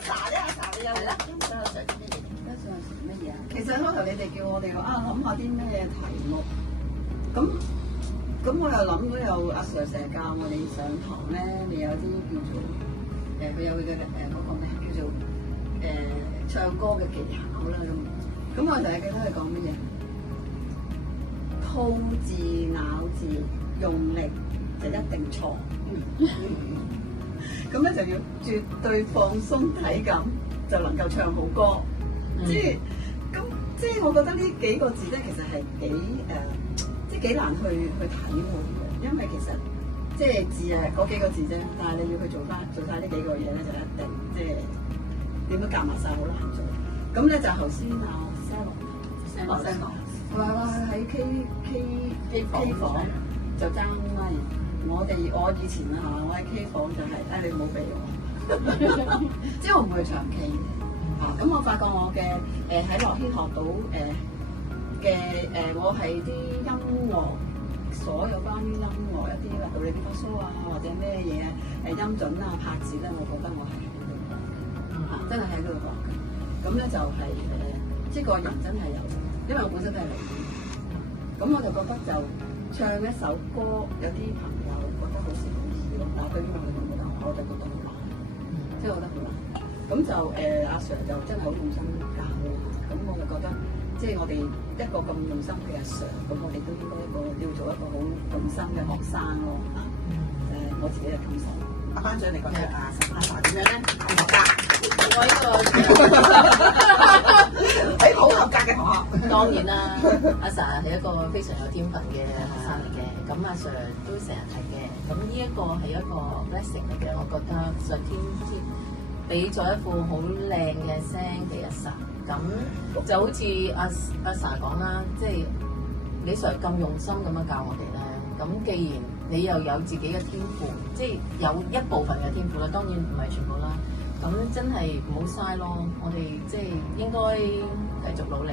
Sa 咧，阿 Sa 你有係啦，阿 Sa 啲咩嘢？而家上乜嘢啊？其實開頭你哋叫我哋話諗下啲咩題目，咁我又諗到有阿 Sir 成日教我哋上堂咧，你有啲叫做佢有佢嘅嗰個咩叫做唱歌嘅技巧啦咁我成日記得佢講乜嘢？吐字咬字用力就一定錯，咁咧就要絕對放鬆體感就能夠唱好歌，即係我覺得呢幾個字咧，其實係即係幾難去體會嘅，因為其實即係字係嗰幾個字啫，但係你要去做晒呢幾個嘢咧，就一定即係點都夾埋晒好難做。咁咧就頭先阿 Sally 話喺 K 房就爭咪，我以前啊我喺 K 房就係你唔好俾我，即係我唔會唱 K 嘅。咁我發覺我嘅喺樂軒學到我係啲音樂，所有關於音樂一啲啦，哆唻咪發嗦啊，或者咩嘢音準啊、拍子咧，我覺得我係喺度學嘅，真係喺度學嘅。咁咧就係即係個人真係有，因為我本身都係嚟嘅，咁我就覺得就唱一首歌，有啲朋友覺得好似好易咯，但係對於我嚟講覺得我就覺得好難，即係我覺得好難。咁就阿 Sir 就真係好用心教啦，咁我就覺得即係我哋一個咁用心嘅阿 Sir，咁我哋都應該要做一個好用心嘅學生咯嚇。我自己嘅感受。阿班長，你覺得阿 Sa 點樣咧？合格，我呢個喺好合格嘅同學。當然啦，阿 Sa 係一個非常有天分嘅學生嚟嘅，咁阿 Sir 都成日提嘅，咁呢一個係一個 blessing 嚟嘅，我覺得上天俾咗一副好靚嘅聲俾阿 Sa，咁就好似阿 Sa 講啦，即係你 Sir 咁用心咁樣教我哋咧，咁既然你又有自己嘅天賦，即係有一部分嘅天賦啦，當然唔係全部啦。咁真係唔好嘥咯，我哋即係應該繼續努力，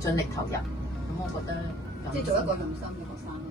盡力投入。咁我覺得即係做一個用心嘅學生咯。